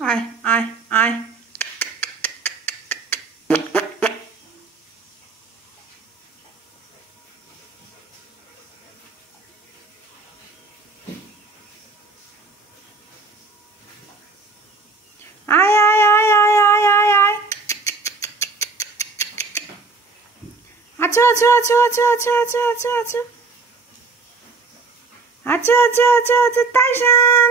आय आय आय। आय आय आय आय आय आय आय। आचो आचो आचो आचो आचो आचो आचो आचो आचो आचो आचो आचो Tyson.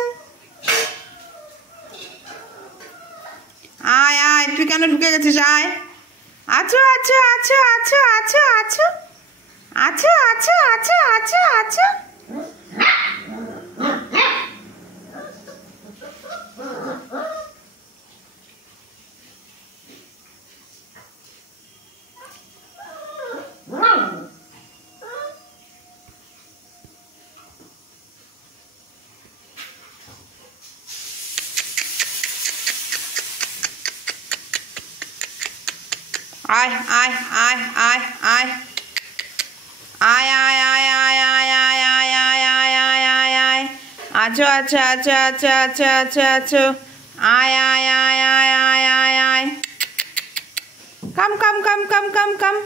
आय आय তুই কেন ঢুকে গেছিস? আয়। আচো আচো আচো আচো আচো আচো আচো আচো আচো আচো আচো। आय आय आय आय आय आय आय आय आय आय आय आय आय आय आय आय आय आचो आचो आचो आचो आचो आचो आचो आय आय आय आय आय आय आय। कम कम कम कम कम कम।